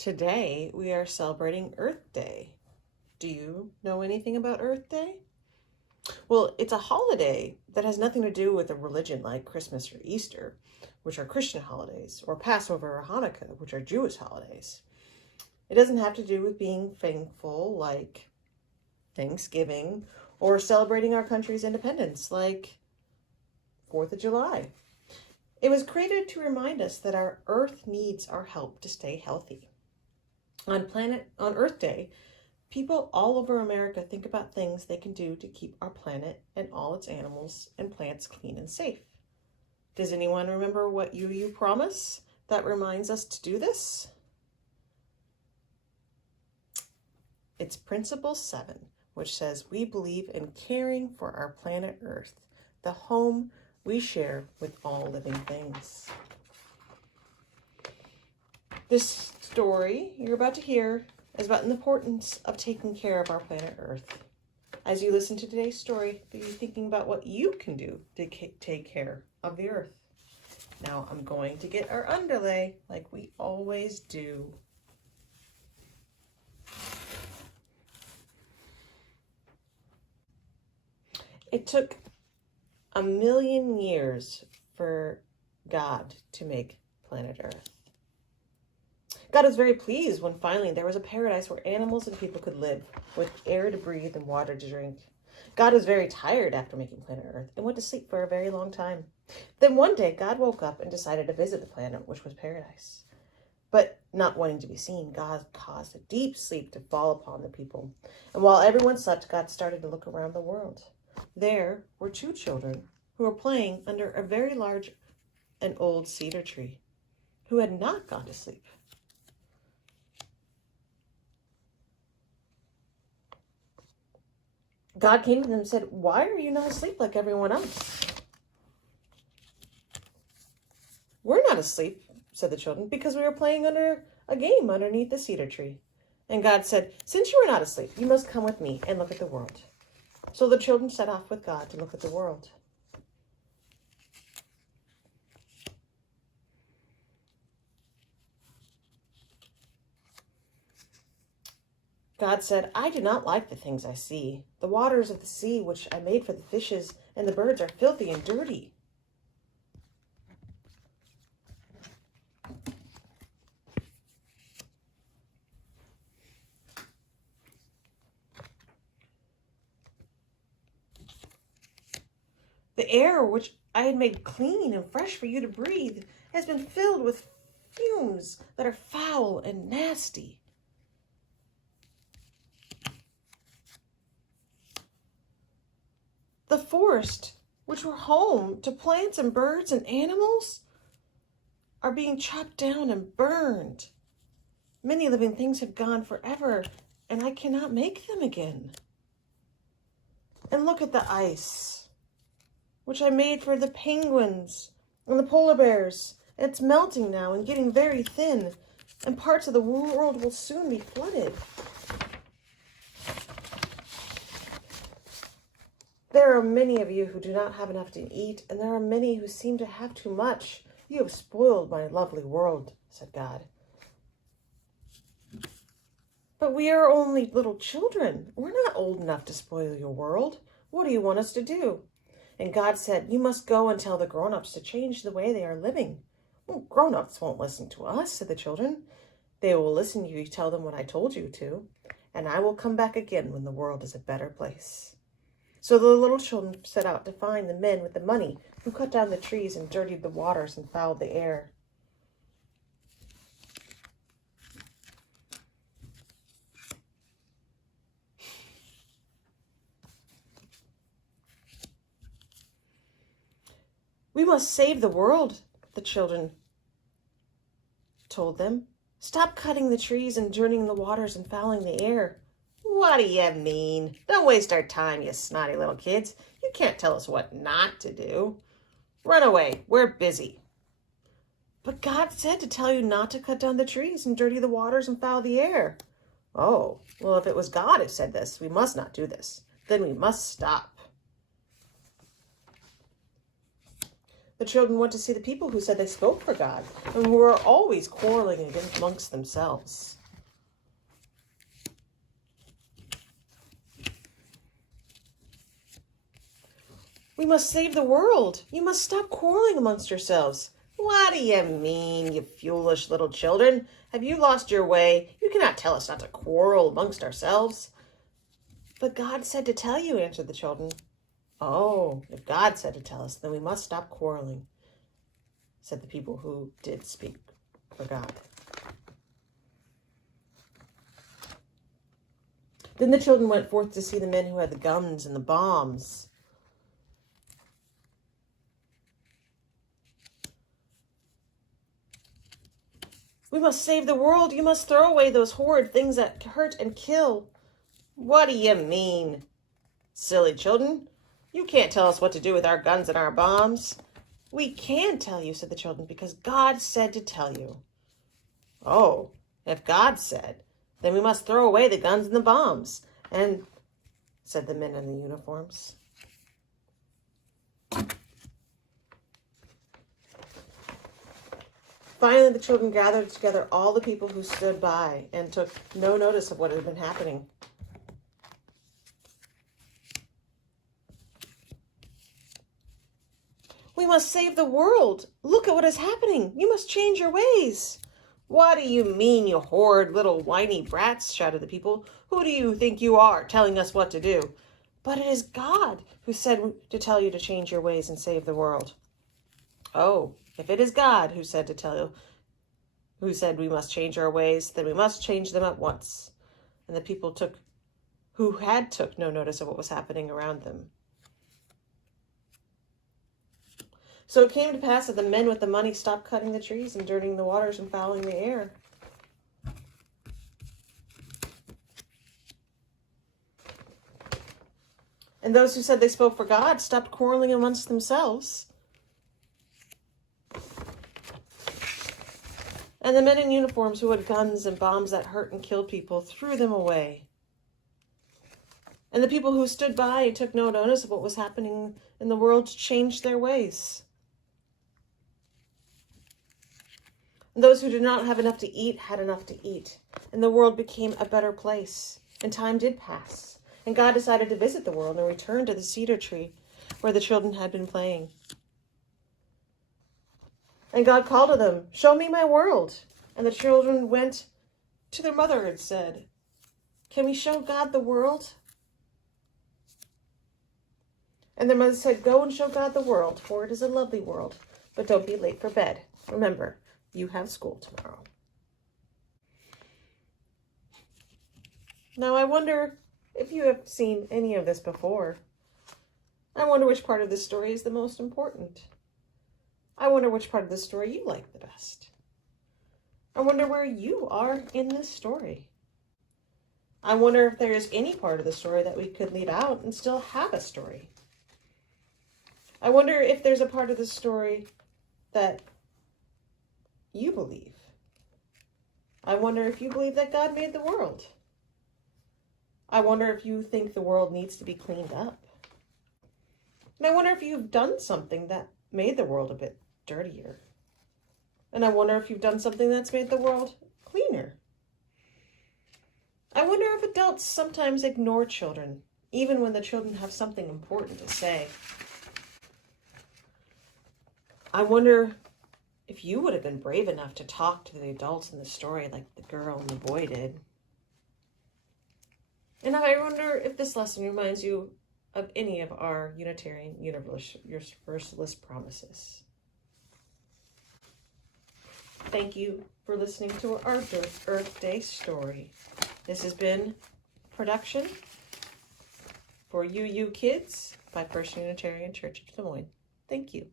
Today we are celebrating Earth Day. Do you know anything about Earth Day? Well, it's a holiday that has nothing to do with a religion like Christmas or Easter, which are Christian holidays, or Passover or Hanukkah, which are Jewish holidays. It doesn't have to do with being thankful like Thanksgiving or celebrating our country's independence like 4th of July. It was created to remind us that our Earth needs our help to stay healthy. On Earth Day, people all over America think about things they can do to keep our planet and all its animals and plants clean and safe. Does anyone remember what you promise that reminds us to do this? It's Principle 7, which says we believe in caring for our planet Earth, the home we share with all living things. This story you're about to hear is about the importance of taking care of our planet Earth. As you listen to today's story, be thinking about what you can do to take care of the Earth. Now I'm going to get our underlay like we always do. It took 1,000,000 years for God to make planet Earth. God was very pleased when finally there was a paradise where animals and people could live, with air to breathe and water to drink. God was very tired after making planet Earth and went to sleep for a very long time. Then one day, God woke up and decided to visit the planet, which was paradise. But not wanting to be seen, God caused a deep sleep to fall upon the people. And while everyone slept, God started to look around the world. There were 2 children who were playing under a very large and old cedar tree, who had not gone to sleep. God came to them and said, "Why are you not asleep like everyone else?" "We're not asleep," said the children, "because we were playing under a game underneath the cedar tree." And God said, "Since you are not asleep, you must come with me and look at the world." So the children set off with God to look at the world. God said, "I do not like the things I see. The waters of the sea, which I made for the fishes and the birds, are filthy and dirty." The air, which I had made clean and fresh for you to breathe, has been filled with fumes that are foul and nasty. The forest, which were home to plants and birds and animals, are being chopped down and burned. Many living things have gone forever, and I cannot make them again. And look at the ice, which I made for the penguins and the polar bears. It's melting now and getting very thin, and parts of the world will soon be flooded. There are many of you who do not have enough to eat, and there are many who seem to have too much. You have spoiled my lovely world, said God. But we are only little children. We're not old enough to spoil your world. What do you want us to do? And God said, "You must go and tell the grown-ups to change the way they are living." "Well, grown-ups won't listen to us," said the children. "They will listen if you tell them what I told you to, and I will come back again when the world is a better place." So the little children set out to find the men with the money who cut down the trees and dirtied the waters and fouled the air. "We must save the world," the children told them. "Stop cutting the trees and dirtying the waters and fouling the air." "What do you mean? Don't waste our time, you snotty little kids. You can't tell us what not to do. Run away. We're busy." "But God said to tell you not to cut down the trees and dirty the waters and foul the air." "Oh, well, if it was God who said this, we must not do this. Then we must stop." The children went to see the people who said they spoke for God and who were always quarreling amongst themselves. We must save the world. You must stop quarreling amongst yourselves. What do you mean, you foolish little children? Have you lost your way? You cannot tell us not to quarrel amongst ourselves. But God said to tell you, answered the children. Oh, if God said to tell us, then we must stop quarreling, said the people who did speak for God. Then the children went forth to see the men who had the guns and the bombs. We must save the world. You must throw away those horrid things that hurt and kill. What do you mean, silly children? You can't tell us what to do with our guns and our bombs. We can tell you, said the children, because God said to tell you. Oh, if God said, then we must throw away the guns and the bombs, and said the men in the uniforms. Finally, the children gathered together all the people who stood by and took no notice of what had been happening. We must save the world. Look at what is happening. You must change your ways. What do you mean, you horrid little whiny brats, shouted the people. Who do you think you are, telling us what to do? But it is God who said to tell you to change your ways and save the world. Oh, if it is God who said to tell you, who said we must change our ways, then we must change them at once. And the people took no notice of what was happening around them. So it came to pass that the men with the money stopped cutting the trees and dirtying the waters and fouling the air. And those who said they spoke for God stopped quarreling amongst themselves. And the men in uniforms who had guns and bombs that hurt and killed people threw them away. And the people who stood by and took no notice of what was happening in the world changed their ways. And those who did not have enough to eat had enough to eat. And the world became a better place. And time did pass. And God decided to visit the world and return to the cedar tree where the children had been playing. And God called to them, "Show me my world." And the children went to their mother and said, "Can we show God the world?" And their mother said, "Go and show God the world, for it is a lovely world. But don't be late for bed. Remember, you have school tomorrow." Now, I wonder if you have seen any of this before. I wonder which part of this story is the most important. I wonder which part of the story you like the best. I wonder where you are in this story. I wonder if there is any part of the story that we could leave out and still have a story. I wonder if there's a part of the story that you believe. I wonder if you believe that God made the world. I wonder if you think the world needs to be cleaned up. And I wonder if you've done something that made the world a bit dirtier. And I wonder if you've done something that's made the world cleaner. I wonder if adults sometimes ignore children, even when the children have something important to say. I wonder if you would have been brave enough to talk to the adults in the story like the girl and the boy did. And I wonder if this lesson reminds you of any of our Unitarian Universalist promises. Thank you for listening to our Earth Day story. This has been production for UU Kids by First Unitarian Church of Des Moines. Thank you.